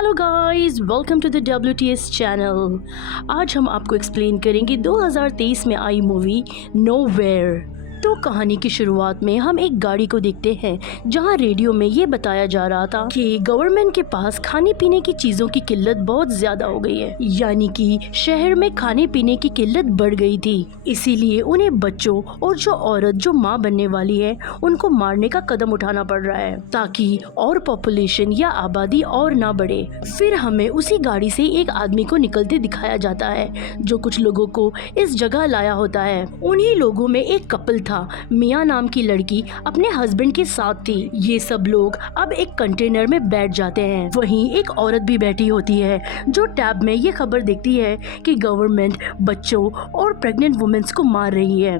Hello guys, welcome to the WTS channel. आज हम आपको एक्सप्लेन करेंगे 2023 में आई मूवी नोवेयर। तो कहानी की शुरुआत में हम एक गाड़ी को देखते हैं जहां रेडियो में ये बताया जा रहा था कि गवर्नमेंट के पास खाने पीने की चीजों की किल्लत बहुत ज्यादा हो गई है, यानी कि शहर में खाने पीने की किल्लत बढ़ गई थी। इसीलिए उन्हें बच्चों और जो औरत जो माँ बनने वाली है उनको मारने का कदम उठाना पड़ रहा है ताकि और पॉपुलेशन या आबादी और ना बढ़े। फिर हमें उसी गाड़ी से एक आदमी को निकलते दिखाया जाता है जो कुछ लोगों को इस जगह लाया होता है। उन्हीं लोगों में एक कपल था, मिया नाम की लड़की अपने हस्बैंड के साथ थी। ये सब लोग अब एक कंटेनर में बैठ जाते हैं। वहीं एक औरत भी बैठी होती है जो टैब में ये खबर देखती है कि गवर्नमेंट बच्चों और प्रेग्नेंट वुमेन्स को मार रही है।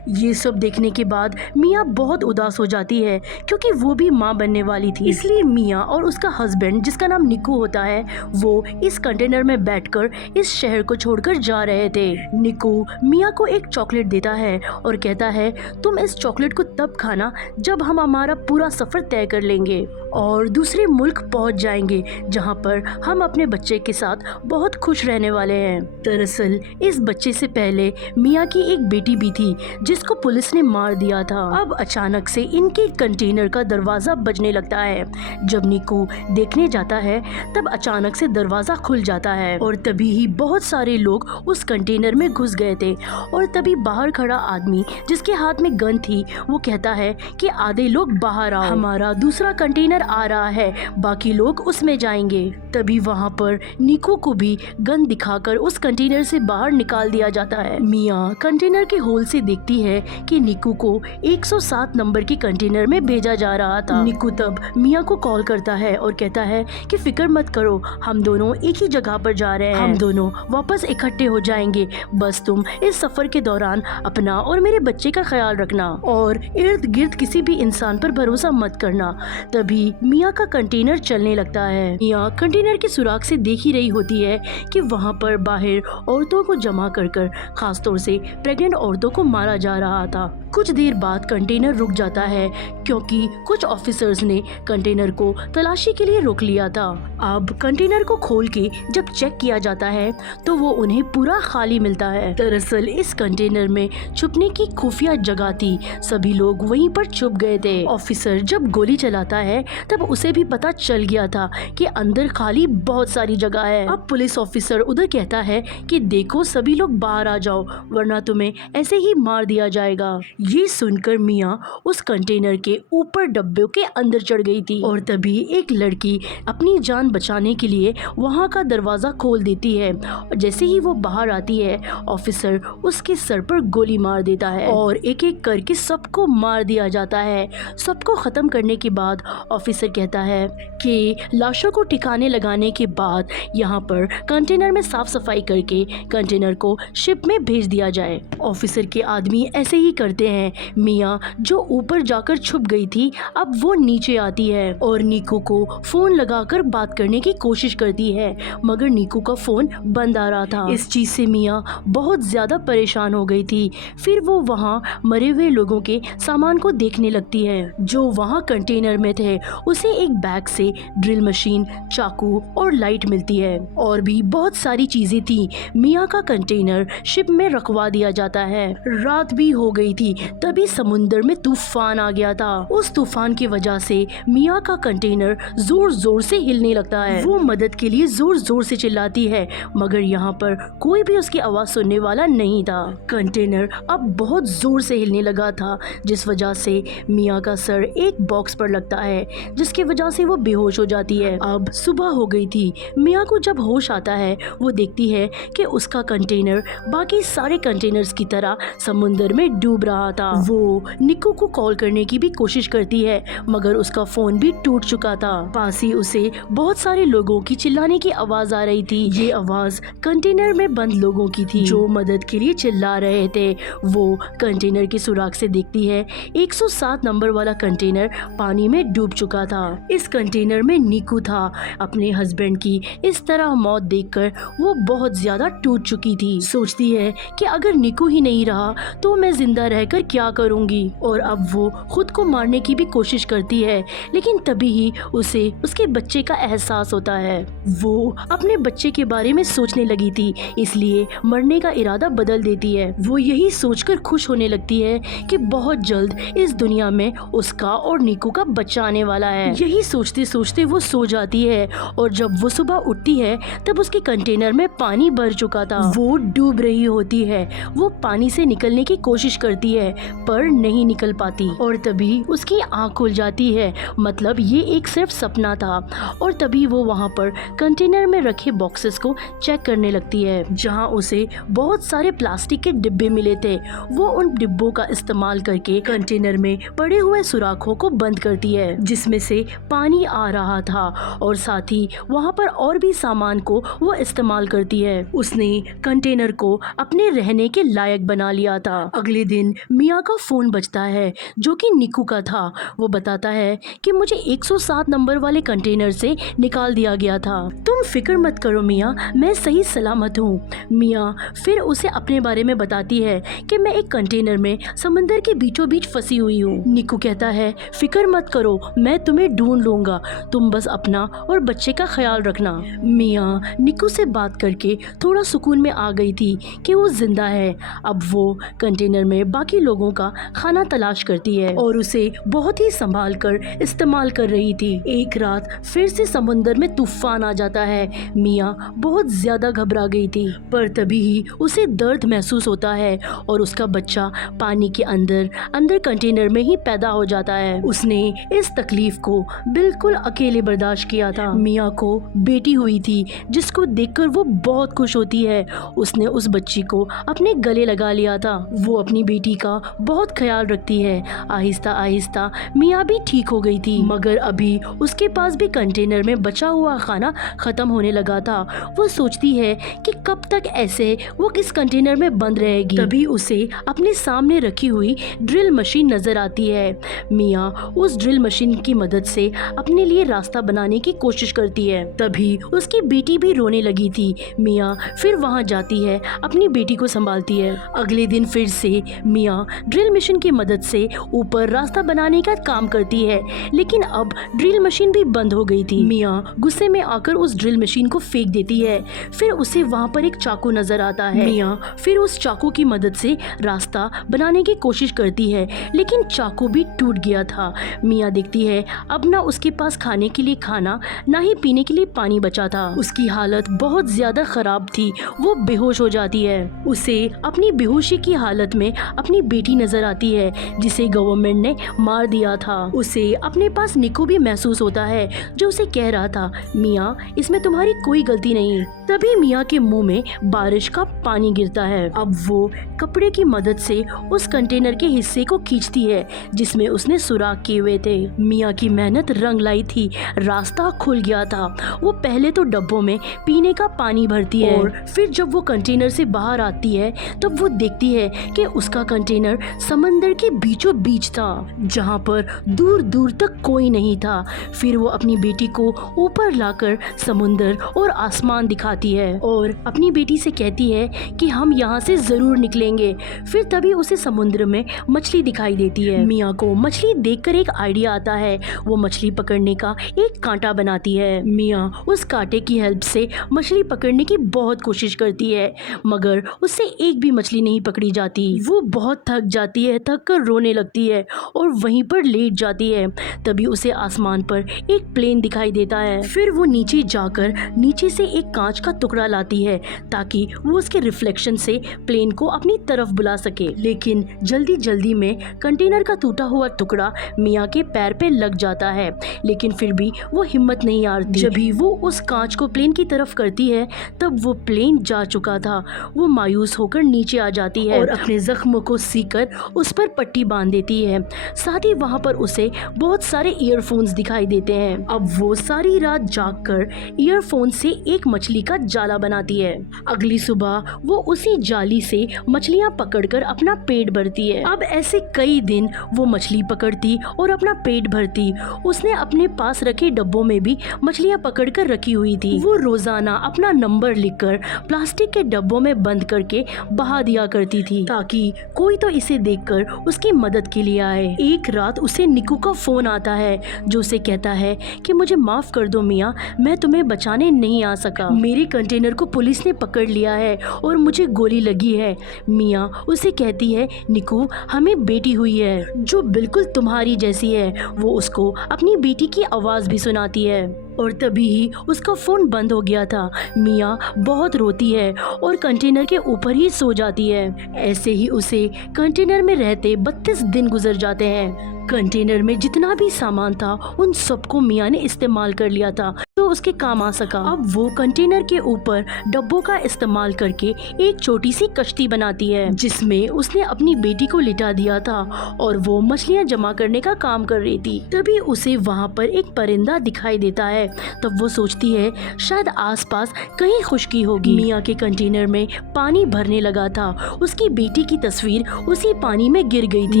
ये सब देखने के बाद मिया बहुत उदास हो जाती है क्योंकि वो भी माँ बनने वाली थी। इसलिए मिया और उसका हस्बैंड जिसका नाम निकू होता है वो इस कंटेनर में बैठकर इस शहर को छोड़कर जा रहे थे। निकू मिया को एक चॉकलेट देता है और कहता है तुम इस चॉकलेट को तब खाना जब हम हमारा पूरा सफर तय कर लेंगे और दूसरे मुल्क पहुंच जाएंगे जहां पर हम अपने बच्चे के साथ बहुत खुश रहने वाले हैं। दरअसल इस बच्चे से पहले मिया की एक बेटी भी थी जिसको पुलिस ने मार दिया था। अब अचानक से इनके कंटेनर का दरवाजा बजने लगता है। जब निकू देखने जाता है तब अचानक से दरवाजा खुल जाता है और तभी ही बहुत सारे लोग उस कंटेनर में घुस गए थे। और तभी बाहर खड़ा आदमी जिसके हाथ में गन थी वो कहता है कि आधे लोग बाहर आओ, हमारा दूसरा कंटेनर आ रहा है, बाकी लोग उसमें जाएंगे। तभी वहाँ पर निकू को भी गन दिखाकर उस कंटेनर से बाहर निकाल दिया जाता है। मिया कंटेनर के होल से देखती है कि निकू को 107 नंबर के कंटेनर में भेजा जा रहा था। निकू तब मिया को कॉल करता है और कहता है कि फिक्र मत करो, हम दोनों एक ही जगह पर जा रहे हैं, हम दोनों वापस इकट्ठे हो जाएंगे, बस तुम इस सफर के दौरान अपना और मेरे बच्चे का ख्याल रखना और इर्द गिर्द किसी भी इंसान पर भरोसा मत करना। तभी मिया का कंटेनर चलने लगता है। मिया कंटेनर के सुराग से देख ही रही होती है कि वहाँ पर बाहर औरतों को जमा कर खासतौर से प्रेग्नेंट औरतों को मारा जा रहा था। कुछ देर बाद कंटेनर रुक जाता है क्योंकि कुछ ऑफिसर्स ने कंटेनर को तलाशी के लिए रोक लिया था। अब कंटेनर को खोल के जब चेक किया जाता है तो वो उन्हें पूरा खाली मिलता है। दरअसल इस कंटेनर में छुपने की खुफिया जगह थी, सभी लोग वहीं पर छुप गए थे। ऑफिसर जब गोली चलाता है तब उसे भी पता चल गया था कि अंदर खाली बहुत सारी जगह है। अब पुलिस ऑफिसर उधर कहता है कि देखो सभी लोग बाहर आ जाओ वरना तुम्हें ऐसे ही मार दिया जाएगा। ये सुनकर मिया उस कंटेनर के ऊपर डब्बे के अंदर चढ़ गई थी और तभी एक लड़की अपनी जान बचाने के लिए वहाँ का दरवाजा खोल देती है। जैसे ही वो बाहर आती है ऑफिसर उसके सर पर गोली मार देता है और एक एक करके सबको मार दिया जाता है। सबको खत्म करने के बाद ऑफिसर कहता है कि लाशों को ठिकाने लगाने के बाद यहाँ पर कंटेनर में साफ सफाई करके कंटेनर को शिप में भेज दिया जाए। ऑफिसर के आदमी ऐसे ही करते हैं। मिया जो ऊपर जाकर छुप गई थी अब वो नीचे आती है और निकू को फोन लगाकर बात करने की कोशिश करती है मगर निकू का फोन बंद आ रहा था। इस चीज से मिया बहुत ज्यादा परेशान हो गई थी। फिर वो वहाँ मरे हुए लोगों के सामान को देखने लगती है जो वहाँ कंटेनर में थे। उसे एक बैग से ड्रिल मशीन, चाकू और लाइट मिलती है और भी बहुत सारी चीजें थी। मिया का कंटेनर शिप में रखवा दिया जाता है। रात भी हो गई थी तभी समुद्र में तूफान आ गया था। उस तूफान की वजह से मिया का कंटेनर जोर जोर से हिलने लगता है। वो मदद के लिए जोर जोर से चिल्लाती है मगर यहाँ पर कोई भी उसकी आवाज सुनने वाला नहीं था। कंटेनर अब बहुत जोर से हिलने लगा था जिस वजह से मिया का सर एक बॉक्स पर लगता है जिसकी वजह से वो बेहोश हो जाती है। अब सुबह हो गई थी। मिया को जब होश आता है वो देखती है कि उसका कंटेनर बाकी सारे कंटेनर्स की तरह समुद्र में डूब रहा था। वो निकू को कॉल करने की भी कोशिश करती है मगर उसका फोन भी टूट चुका था। पास ही उसे बहुत सारे लोगों की चिल्लाने की आवाज आ रही थी। ये आवाज कंटेनर में बंद लोगों की थी जो मदद के लिए चिल्ला रहे थे। वो कंटेनर के सुराग से देखती है 107 नंबर वाला कंटेनर पानी में डूब चुका था। इस कंटेनर में निकू था। अपने हस्बैंड की इस तरह मौत देखकर वो बहुत ज्यादा टूट चुकी थी। सोचती है कि अगर निकू ही नहीं रहा तो मैं जिंदा रहकर आखिर क्या करूंगी। और अब वो खुद को मारने की भी कोशिश करती है, लेकिन तभी ही उसे उसके बच्चे का एहसास होता है। वो अपने बच्चे के बारे में सोचने लगी थी, इसलिए मरने का इरादा बदल देती है। वो यही सोचकर खुश होने लगती है कि बहुत जल्द इस दुनिया में उसका और निकू का बच्चा आने वाला है। यही सोचते सोचते वो सो जाती है और जब वो सुबह उठती है तब उसके कंटेनर में पानी भर चुका था। वो डूब रही होती है। वो पानी से निकलने की कोशिश करती है पर नहीं निकल पाती और तभी उसकी आंख खुल जाती है। मतलब ये एक सिर्फ सपना था। और तभी वो वहाँ पर कंटेनर में रखे बॉक्सेस को चेक करने लगती है, जहाँ उसे बहुत सारे प्लास्टिक के डिब्बे मिले थे। वो उन डिब्बों का इस्तेमाल करके कंटेनर में पड़े हुए सुराखों को बंद करती है, जिसमें से पानी आ रहा था और साथ ही वहाँ पर और भी सामान को वो इस्तेमाल करती है। उसने कंटेनर को अपने रहने के लायक बना लिया था। अगले दिन मिया का फोन बजता है, जो कि निकू का था। वो बताता है कि मुझे 107 नंबर वाले कंटेनर से निकाल दिया गया था। तुम फिक्र मत करो मिया, मैं सही सलामत हूँ। मिया फिर उसे अपने बारे में बताती है कि मैं एक कंटेनर में समंदर के बीचों बीच फंसी हुई हूँ। निकू कहता है फिक्र मत करो, मैं तुम्हें ढूंढ लूंगा, तुम बस अपना और बच्चे का ख्याल रखना। मिया निकू से बात करके थोड़ा सुकून में आ गई थी कि वो जिंदा है। अब वो कंटेनर में बाकी लोगों का खाना तलाश करती है और उसे बहुत ही संभाल कर इस्तेमाल कर रही थी। एक रात फिर से समुंदर में तूफान आ जाता है। मिया बहुत ज्यादा घबरा गई थी, पर तभी ही उसे दर्द महसूस होता है और उसका बच्चा पानी के अंदर कंटेनर में ही पैदा हो जाता है। उसने इस तकलीफ को बिल्कुल अकेले बर्दाश्त किया था। मिया को बेटी हुई थी, जिसको देखकर वो बहुत खुश होती है। उसने उस बच्ची को अपने गले लगा लिया था। वो अपनी बेटी का बहुत ख्याल रखती है। आहिस्ता आहिस्ता मिया भी ठीक हो गई थी, मगर अभी उसके पास भी कंटेनर में बचा हुआ खाना खत्म होने लगा था। वो सोचती है कि कब तक ऐसे वो किस कंटेनर में बंद रहेगी। तभी उसे अपने सामने रखी हुई ड्रिल मशीन नजर आती है। मिया उस ड्रिल मशीन की मदद से अपने लिए रास्ता बनाने की कोशिश करती है। तभी उसकी बेटी भी रोने लगी थी। मिया फिर वहां जाती है, अपनी बेटी को संभालती है। अगले दिन फिर से मिया ड्रिल मशीन की मदद से ऊपर रास्ता बनाने का काम करती है, लेकिन अब ड्रिल मशीन भी बंद हो गई थी। मिया गुस्से में आकर उस ड्रिल मशीन को फेंक देती है। फिर उसे वहाँ पर एक चाकू नजर आता है। मिया फिर उस चाकू की मदद से रास्ता बनाने की कोशिश करती है, लेकिन चाकू भी टूट गया था। मिया देखती है अब ना उसके पास खाने के लिए खाना, ना ही पीने के लिए पानी बचा था। उसकी हालत बहुत ज्यादा खराब थी। वो बेहोश हो जाती है। उसे अपनी बेहोशी की हालत में अपनी बेटी नजर आती है, जिसे गवर्नमेंट ने मार दिया था। उसे अपने पास निकू भी महसूस होता है, जो उसे कह रहा था मिया इसमें तुम्हारी कोई गलती नहीं। तभी मिया के मुंह में बारिश का पानी गिरता है। अब वो कपड़े की मदद से उस कंटेनर के हिस्से को खींचती है जिसमें उसने सुराख किए हुए थे। मिया की मेहनत रंग लाई थी। रास्ता खुल गया था। वो पहले तो डब्बों में पीने का पानी भरती है और फिर जब वो कंटेनर से बाहर आती है तब वो देखती है कि उसका कंटेनर समंदर के बीचों बीच था, जहाँ पर दूर दूर तक कोई नहीं था। फिर वो अपनी बेटी को ऊपर लाकर समुंदर और आसमान दिखाती है और अपनी बेटी से कहती है कि हम यहाँ से जरूर निकलेंगे। फिर तभी उसे समुद्र में मछली दिखाई देती है। मिया को मछली देखकर एक आइडिया आता है। वो मछली पकड़ने का एक कांटा बनाती है। मिया उस कांटे की हेल्प से मछली पकड़ने की बहुत कोशिश करती है, मगर उससे एक भी मछली नहीं पकड़ी जाती। वो बहुत थक जाती है, थक कर रोने लगती है और वहीं पर लेट जाती है। तभी उसे आसमान पर एक प्लेन दिखाई देता है। फिर वो नीचे जाकर नीचे से एक कांच का टुकड़ा लाती है ताकि वो उसके रिफ्लेक्शन से प्लेन को अपनी तरफ बुला सके। लेकिन जल्दी जल्दी में कंटेनर का टूटा हुआ टुकड़ा मिया के पैर पे लग जाता है, लेकिन फिर भी वो हिम्मत नहीं हारती। जब भी वो उस कांच को प्लेन की तरफ करती है तब वो प्लेन जा चुका था। वो मायूस होकर नीचे आ जाती है और अपने जख्मों को सीकर उस पर पट्टी बांध देती है। साथ ही वहाँ पर उसे बहुत सारे ईयरफोन्स दिखाई देते हैं। अब वो सारी रात जागकर ईयरफोन से एक मछली का जाला बनाती है। अगली सुबह वो उसी जाली से मछलियाँ पकड़कर अपना पेट भरती है। अब ऐसे कई दिन वो मछली पकड़ती और अपना पेट भरती। उसने अपने पास रखे डब्बों में भी मछलियाँ पकड़कर रखी हुई थी। वो रोजाना अपना नंबर लिखकर प्लास्टिक के डब्बों में बंद करके बहा दिया करती थी, ताकि कोई तो तो इसे देखकर उसकी मदद के लिए आए। एक रात उसे निकू का फोन आता है जो उसे कहता है कि मुझे माफ कर दो मियाँ, मैं तुम्हें बचाने नहीं आ सका। मेरे कंटेनर को पुलिस ने पकड़ लिया है और मुझे गोली लगी है। मियाँ उसे कहती है निकू हमें बेटी हुई है जो बिल्कुल तुम्हारी जैसी है। वो उसको अपनी बेटी की आवाज भी सुनाती है और तभी ही उसका फोन बंद हो गया था। मियाँ बहुत रोती है और कंटेनर के ऊपर ही सो जाती है। ऐसे ही उसे कंटेनर में रहते 32 दिन गुजर जाते हैं। कंटेनर में जितना भी सामान था उन सबको मियाँ ने इस्तेमाल कर लिया था तो उसके काम आ सका। अब वो कंटेनर के ऊपर डब्बों का इस्तेमाल करके एक छोटी सी कश्ती बनाती है जिसमें उसने अपनी बेटी को लिटा दिया था और वो मछलियाँ जमा करने का काम कर रही थी। तभी उसे वहाँ पर एक परिंदा दिखाई देता है। तब वो सोचती है शायद आसपास कहीं खुशकी होगी। मियाँ के कंटेनर में पानी भरने लगा था। उसकी बेटी की तस्वीर उसी पानी में गिर गई थी।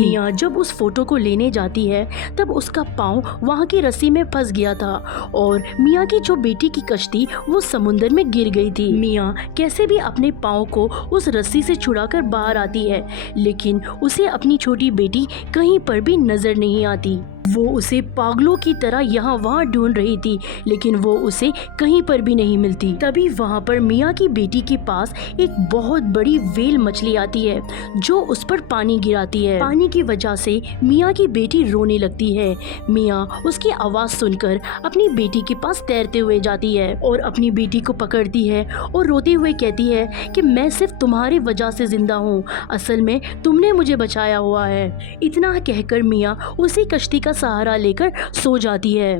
मियाँ जब उस फोटो को लेने जाती है तब उसका पाँव वहाँ की रस्सी में फंस गया था और मियाँ की जो बेटी की कश्ती वो समुद्र में गिर गई थी। मियाँ कैसे भी अपने पाँव को उस रस्सी से छुड़ाकर बाहर आती है लेकिन उसे अपनी छोटी बेटी कहीं पर भी नजर नहीं आती। वो उसे पागलों की तरह यहाँ वहाँ ढूंढ रही थी लेकिन वो उसे कहीं पर भी नहीं मिलती। तभी वहाँ पर मियाँ की बेटी के पास एक बहुत बड़ी व्हेल मछली आती है जो उस पर पानी गिराती है। पानी की वजह से मियाँ की बेटी रोने लगती है। मियाँ उसकी आवाज सुनकर अपनी बेटी के पास तैरते हुए जाती है और अपनी बेटी को पकड़ती है और रोते हुए कहती है कि मैं सिर्फ तुम्हारी वजह से जिंदा हूँ, असल में तुमने मुझे बचाया हुआ है। इतना कहकर मियाँ उसी कश्ती का सहारा लेकर सो जाती है।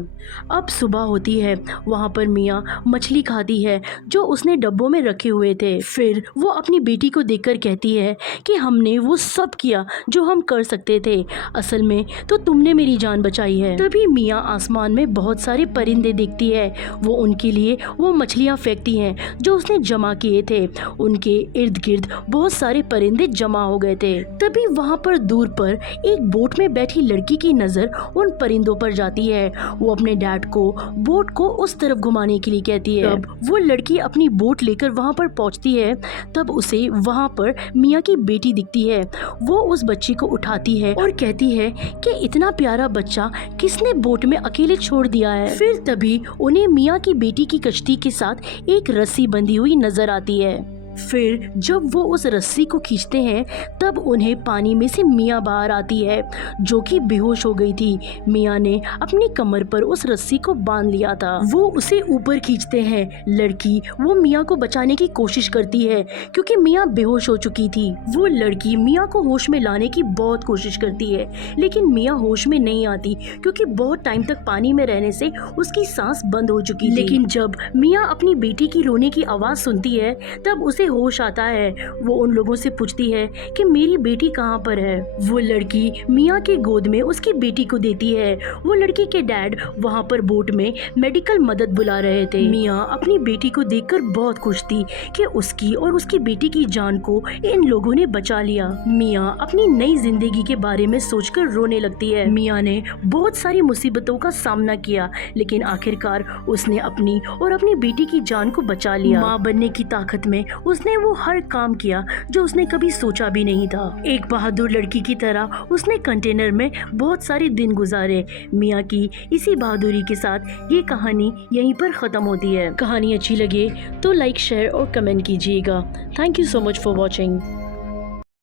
अब सुबह होती है। वहाँ पर मियाँ मछली खाती है जो उसने डब्बों में रखे हुए थे। फिर वो अपनी बेटी को देखकर कहती है कि हमने वो सब किया जो हम कर सकते थे, असल में तो तुमने मेरी जान बचाई है। तभी मियाँ आसमान में बहुत सारे परिंदे देखती है। वो उनके लिए वो मछलियाँ फेंकती हैं जो उसने जमा किए थे। उनके इर्द गिर्द बहुत सारे परिंदे जमा हो गए थे। तभी वहाँ पर दूर पर एक बोट में बैठी लड़की की नजर उन परिंदों पर जाती है। वो अपने डैड को बोट को उस तरफ घुमाने के लिए कहती है। तब वो लड़की अपनी बोट लेकर वहाँ पर पहुँचती है। तब उसे वहाँ पर मियाँ की बेटी दिखती है। वो उस बच्ची को उठाती है और कहती है कि इतना प्यारा बच्चा किसने बोट में अकेले छोड़ दिया है। फिर तभी उन्हें मियाँ की बेटी की कश्ती के साथ एक रस्सी बंधी हुई नजर आती है। फिर जब वो उस रस्सी को खींचते हैं तब उन्हें पानी में से मियाँ बाहर आती है जो कि बेहोश हो गई थी। मियाँ ने अपनी कमर पर उस रस्सी को बांध लिया था। वो उसे ऊपर खींचते हैं। लड़की वो मियाँ को बचाने की कोशिश करती है क्योंकि मियाँ बेहोश हो चुकी थी। वो लड़की मियाँ को होश में लाने की बहुत कोशिश करती है लेकिन मियाँ होश में नहीं आती क्योंकि बहुत टाइम तक पानी में रहने से उसकी सांस बंद हो चुकी थी। लेकिन जब मियाँ अपनी बेटी की रोने की आवाज सुनती है तब उसे होश आता है। वो उन लोगों से पूछती है कि मेरी बेटी कहाँ पर है। वो लड़की मियाँ के गोद में उसकी बेटी को देती है। वो लड़की के डैड वहाँ पर बोट में मेडिकल मदद बुला रहे थे। मियाँ अपनी बेटी को देखकर बहुत खुश थी कि उसकी और उसकी बेटी की जान को इन लोगों ने बचा लिया। मियाँ अपनी नई जिंदगी के बारे में सोचकर रोने लगती है। मियाँ ने बहुत सारी मुसीबतों का सामना किया लेकिन आखिरकार उसने अपनी और अपनी बेटी की जान को बचा लिया। माँ बनने की ताकत में उसने वो हर काम किया जो उसने कभी सोचा भी नहीं था। एक बहादुर लड़की की तरह उसने कंटेनर में बहुत सारे दिन गुजारे। मियाँ की इसी बहादुरी के साथ ये कहानी यहीं पर खत्म होती है। कहानी अच्छी लगे तो लाइक, शेयर और कमेंट कीजिएगा। Thank you so much for watching.